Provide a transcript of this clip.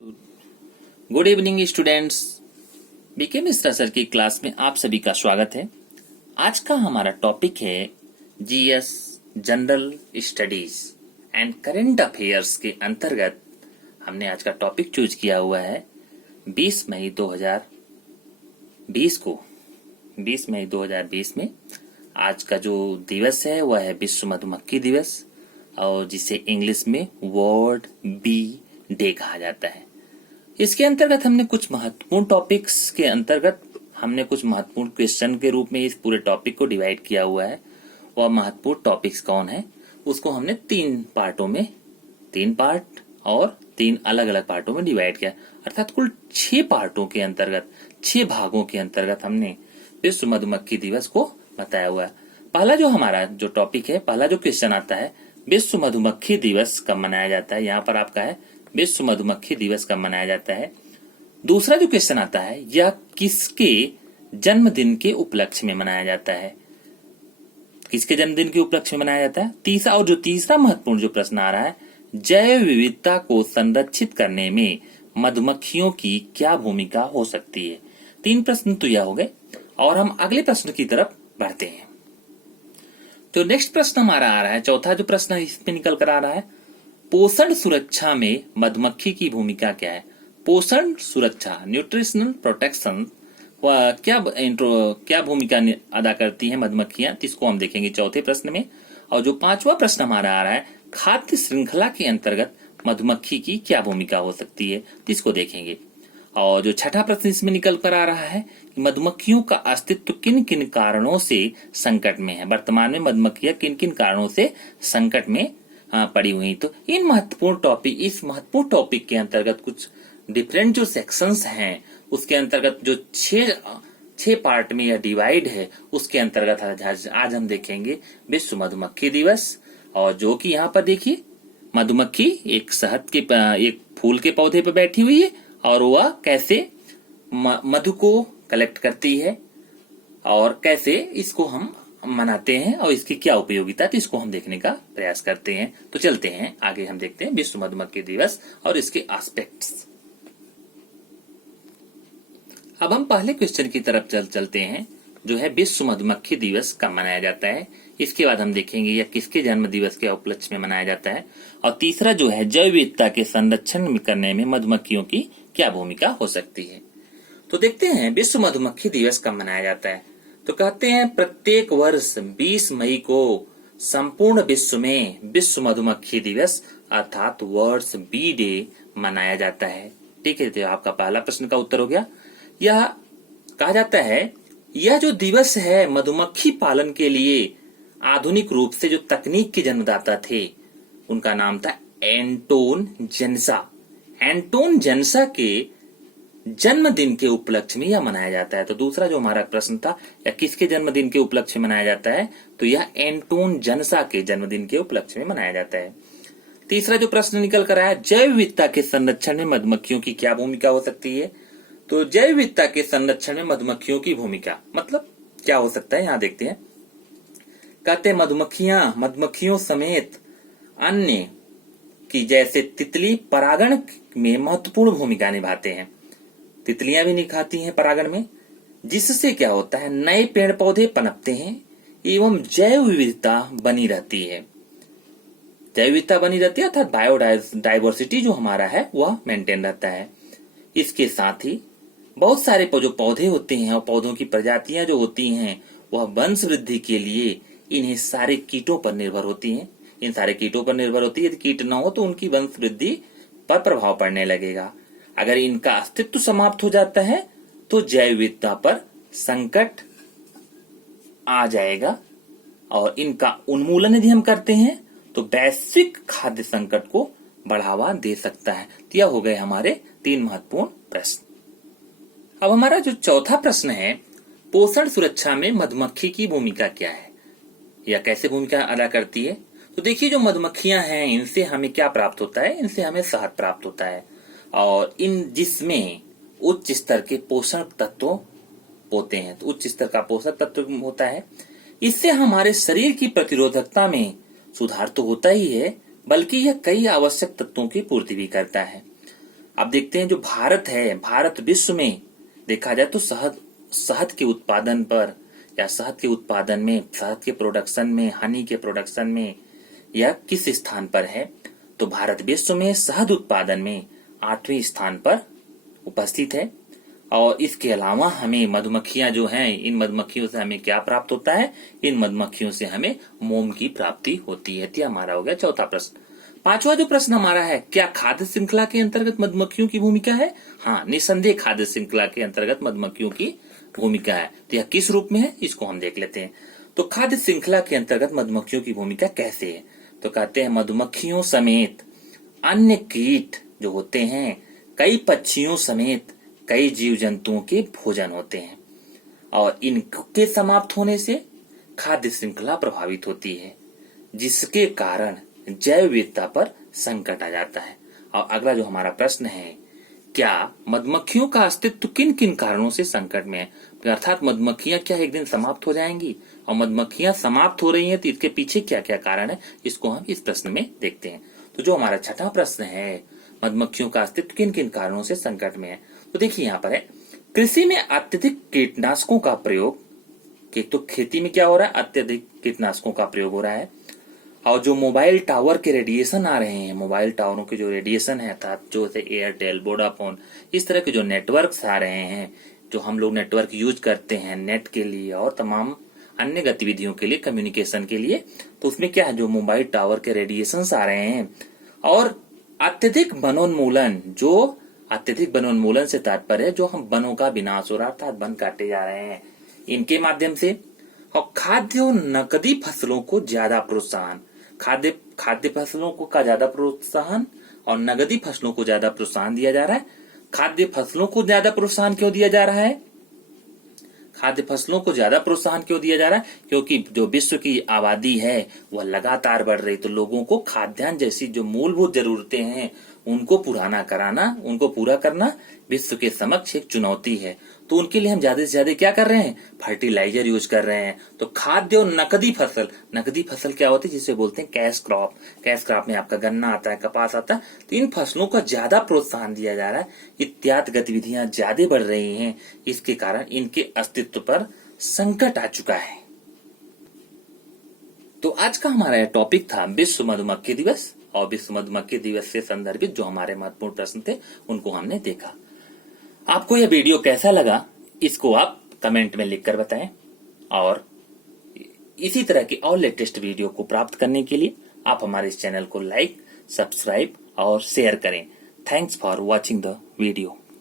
Good evening students. B K Mishra sir की class में आप सभी का स्वागत है। आज का हमारा टॉपिक है GS general studies and current affairs के अंतर्गत हमने आज का टॉपिक चूज किया हुआ है 20 मई 2020 को। 20 मई 2020 में आज का जो दिवस है वह है विश्व मधुमक्खी दिवस, और जिसे इंग्लिश में वर्ल्ड बी डे कहा जाता है। इसके अंतर्गत हमने कुछ महत्वपूर्ण टॉपिक्स के अंतर्गत हमने कुछ महत्वपूर्ण क्वेश्चन के रूप में इस पूरे टॉपिक को डिवाइड किया हुआ है। वह महत्वपूर्ण टॉपिक्स कौन है उसको हमने 3 पार्टों में 3 पार्ट और 3 अलग अलग पार्टों में डिवाइड किया, अर्थात कुल 6 पार्टों के अंतर्गत 6 भागों के अंतर्गत हमने विश्व मधुमक्खी दिवस को बताया हुआ है। पहला जो हमारा जो टॉपिक है, पहला जो क्वेश्चन आता है, विश्व मधुमक्खी दिवस कब मनाया जाता है। यहाँ पर आपका है विश्व मधुमक्खी दिवस कब मनाया जाता है। दूसरा जो क्वेश्चन आता है, यह किसके जन्मदिन के उपलक्ष्य में मनाया जाता है, किसके जन्मदिन के उपलक्ष्य में मनाया जाता है। तीसरा और जो तीसरा महत्वपूर्ण जो प्रश्न आ रहा है, जैव विविधता को संरक्षित करने में मधुमक्खियों की क्या भूमिका हो सकती है। 3 प्रश्न तो यह हो गए और हम अगले प्रश्न की तरफ बढ़ते हैं। जो नेक्स्ट प्रश्न हमारा आ रहा है, चौथा जो प्रश्न इसमें निकल कर आ रहा है, पोषण सुरक्षा में मधुमक्खी की भूमिका क्या है। पोषण सुरक्षा, न्यूट्रिशनल प्रोटेक्शन, क्या भूमिका अदा करती है मधुमक्खियां, इसको हम देखेंगे चौथे प्रश्न में। और जो 5वां प्रश्न हमारा आ रहा है, खाद्य श्रृंखला के अंतर्गत मधुमक्खी की क्या भूमिका हो सकती है, इसको देखेंगे। और जो छठा प्रश्न इसमें निकल कर आ रहा है कि मधुमक्खियों का अस्तित्व किन किन कारणों से संकट में है, वर्तमान में मधुमक्खियां किन किन कारणों से संकट में पड़ी हुई। तो इस महत्वपूर्ण टॉपिक के अंतर्गत कुछ डिफरेंट जो सेक्शंस हैं, उसके अंतर्गत जो 6 पार्ट में यह डिवाइड है, उसके अंतर्गत आज हम देखेंगे विश्व मधुमक्खी दिवस। और जो कि यहाँ पर देखिए, मधुमक्खी एक शहद के एक फूल के पौधे पर बैठी हुई है और वह कैसे मधु को कलेक्ट करती है और कैसे इसको हम मनाते हैं और इसकी क्या उपयोगिता है, तो इसको हम देखने का प्रयास करते हैं। तो चलते हैं आगे, हम देखते हैं विश्व मधुमक्खी दिवस और इसके एस्पेक्ट्स। अब हम पहले क्वेश्चन की तरफ चलते हैं, जो है विश्व मधुमक्खी दिवस कब मनाया जाता है। इसके बाद हम देखेंगे यह किसके जन्म दिवस के उपलक्ष्य में मनाया जाता है। और तीसरा जो है, जैव विविधता के संरक्षण करने में मधुमक्खियों की क्या भूमिका हो सकती है। तो देखते हैं विश्व मधुमक्खी दिवस कब मनाया जाता है। तो कहते हैं प्रत्येक वर्ष 20 मई को संपूर्ण विश्व में विश्व मधुमक्खी दिवस अर्थात वर्ल्ड बी डे मनाया जाता है। ठीक है, तो आपका पहला प्रश्न का उत्तर हो गया। यह कहा जाता है, यह जो दिवस है मधुमक्खी पालन के लिए आधुनिक रूप से जो तकनीक के जन्मदाता थे, उनका नाम था एंटोन जेन्सा। एंटोन जेन्सा के जन्मदिन के उपलक्ष्य में यह मनाया जाता है। तो दूसरा जो हमारा प्रश्न था, या किसके जन्मदिन के उपलक्ष्य में मनाया जाता है, तो यह एंटोन जेन्सा के जन्मदिन के उपलक्ष्य में मनाया जाता है। तीसरा जो प्रश्न निकल कर आया, जैव विविधता के संरक्षण में मधुमक्खियों की क्या भूमिका हो सकती है। तो जैव विविधता के संरक्षण में मधुमक्खियों की भूमिका मतलब क्या हो सकता है, यहाँ देखते हैं। कहते मधुमक्खियों समेत अन्य की जैसे तितली परागण में महत्वपूर्ण भूमिका निभाते हैं। तितलियां भी निभाती हैं परागण में, जिससे क्या होता है, नए पेड़ पौधे पनपते हैं एवं जैव विविधता बनी रहती है। जैव विविधता बनी रहती है अर्थात बायोडाइवर्सिटी जो हमारा है वह मेंटेन रहता है। इसके साथ ही बहुत सारे जो पौधे होते हैं और पौधों की प्रजातियां जो होती हैं, वह वंश वृद्धि के लिए इन्हें सारे कीटों पर निर्भर होती हैं। इन सारे कीटों पर निर्भर होती है। यदि कीट न हो तो उनकी वंश वृद्धि पर प्रभाव पड़ने लगेगा। अगर इनका अस्तित्व समाप्त हो जाता है तो जैव विविधता पर संकट आ जाएगा, और इनका उन्मूलन यदि हम करते हैं तो वैश्विक खाद्य संकट को बढ़ावा दे सकता है। तो यह हो गए हमारे 3 महत्वपूर्ण प्रश्न। अब हमारा जो चौथा प्रश्न है, पोषण सुरक्षा में मधुमक्खी की भूमिका क्या है, या कैसे भूमिका अदा करती है। तो देखिए, जो मधुमक्खियां हैं इनसे हमें क्या प्राप्त होता है, इनसे हमें शहद प्राप्त होता है, और जिसमें उच्च स्तर के पोषक तत्व होते हैं। तो उच्च स्तर का पोषक तत्व होता है, इससे हमारे शरीर की प्रतिरोधकता में सुधार तो होता ही है, बल्कि यह कई आवश्यक तत्वों की पूर्ति भी करता है। अब देखते हैं जो भारत है, भारत विश्व में देखा जाए तो शहद के उत्पादन पर या शहद के उत्पादन में, शहद के प्रोडक्शन में, हनी के प्रोडक्शन में या किस स्थान पर है? तो भारत विश्व में शहद उत्पादन में 8वें स्थान पर उपस्थित है। और इसके अलावा हमें मधुमक्खियां जो हैं, इन मधुमक्खियों से हमें क्या प्राप्त होता है? इन मधुमक्खियों से हमें मोम की प्राप्ति होती है। तो हमारा हो गया चौथा प्रश्न। पांचवा जो प्रश्न हमारा है, क्या खाद्य श्रृंखला के अंतर्गत मधुमक्खियों की भूमिका है? हाँ, निसंदेह खाद्य श्रृंखला के अंतर्गत मधुमक्खियों की भूमिका है। तो यह किस रूप में है, इसको हम देख लेते हैं। तो खाद्य श्रृंखला के अंतर्गत मधुमक्खियों की भूमिका कैसे है? तो कहते हैं मधुमक्खियों समेत अन्य कीट जो होते हैं, कई पक्षियों समेत कई जीव जंतुओं के भोजन होते हैं और इनके समाप्त होने से खाद्य श्रृंखला प्रभावित होती है, जिसके कारण जैव विविधता पर संकट आ जाता है। और अगला जो हमारा प्रश्न है, क्या मधुमक्खियों का अस्तित्व किन किन कारणों से संकट में है? अर्थात मधुमक्खियां क्या एक दिन समाप्त हो जाएंगी? और मधुमक्खियां समाप्त हो रही हैं तो इसके पीछे क्या क्या कारण है, इसको हम इस प्रश्न में देखते हैं। तो जो हमारा छठा प्रश्न है, मधुमक्खियों का अस्तित्व किन किन कारणों से संकट में है, तो देखिए यहाँ पर है, कृषि में अत्यधिक कीटनाशकों का प्रयोग। तो खेती में क्या हो रहा है? अत्यधिक कीटनाशकों का प्रयोग हो रहा है। और जो मोबाइल टावर के रेडिएशन आ रहे हैं, मोबाइल टावरों के जो रेडिएशन है, अर्थात जो एयरटेल, वोडाफोन, इस तरह के जो नेटवर्क्स आ रहे हैं, जो हम लोग नेटवर्क यूज करते हैं नेट के लिए और तमाम अन्य गतिविधियों के लिए, कम्युनिकेशन के लिए, तो उसमें क्या है, जो मोबाइल टावर के रेडिएशन आ रहे हैं और अत्यधिक वनोन्मूलन, जो अत्यधिक वनोन्मूलन से तात्पर्य है जो हम वनों का विनाश हो रहा है, अर्थात वन काटे जा रहे हैं, इनके माध्यम से। और खाद्य और नकदी फसलों को ज्यादा प्रोत्साहन, खाद्य फसलों को का ज्यादा प्रोत्साहन और नगदी फसलों को ज्यादा प्रोत्साहन दिया जा रहा है। खाद्य फसलों को ज्यादा प्रोत्साहन क्यों दिया जा रहा है? खाद्य फसलों को ज्यादा प्रोत्साहन क्यों दिया जा रहा है? क्योंकि जो विश्व की आबादी है वह लगातार बढ़ रही, तो लोगों को खाद्यान्न जैसी जो मूलभूत जरूरतें हैं उनको उनको पूरा करना विश्व के समक्ष एक चुनौती है। तो उनके लिए हम ज्यादा से ज्यादा क्या कर रहे हैं? फर्टिलाइजर यूज कर रहे हैं। तो खाद्य और नकदी फसल क्या होती है, जिसे बोलते हैं कैश क्रॉप। कैश क्रॉप में आपका गन्ना आता है, कपास आता है, तो इन फसलों का ज्यादा प्रोत्साहन दिया जा रहा है। इत्यादि गतिविधियां ज्यादा बढ़ रही हैं, इसके कारण इनके अस्तित्व पर संकट आ चुका है। तो आज का हमारा यह टॉपिक था विश्व मधुमक्खी दिवस, और विश्व मधुमक्खी दिवस से संदर्भित जो हमारे महत्वपूर्ण प्रश्न थे उनको हमने देखा। आपको यह वीडियो कैसा लगा, इसको आप कमेंट में लिखकर बताएं। और इसी तरह की और लेटेस्ट वीडियो को प्राप्त करने के लिए आप हमारे इस चैनल को लाइक, सब्सक्राइब और शेयर करें। Thanks for watching the video.